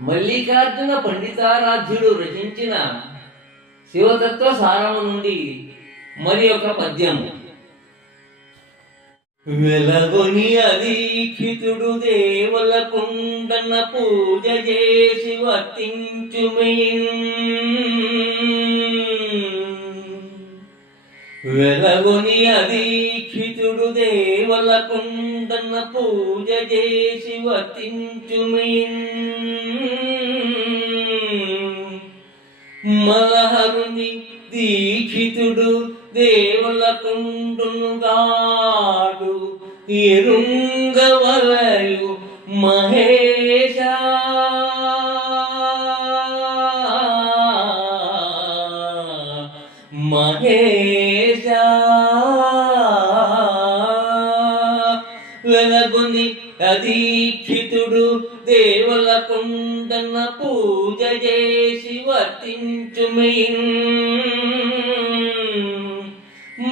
మల్లికార్జున పండితారాధ్యుడు రచించిన శివతత్వ సారము నుండి మరి ఒక పద్యం. వెలగొని అదీక్షితుడు దేవుల కుండన పూజ చేసి వర్తించుమయిన్. వెలగొని అదీక్షితుడు దేవుల కుండన పూజ చేసి వర్తించుమయిన్. మలహరుని దీక్షితుడు దేవుల కుండును గాడు ఎరుంగవలయు మహేశ. మహేశ వెలగొని అదీక్షితుడు దేవుల కుండన పూజ చేసి వర్తించుమయిన్.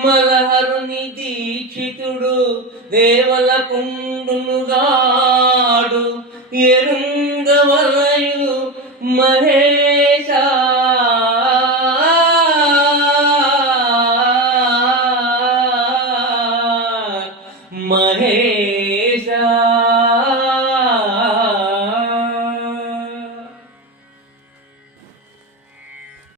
మలహరుని దీక్షితుడు దేవుల కుండును గాడు ఎరుంగవలయు మహేశ. మహేశ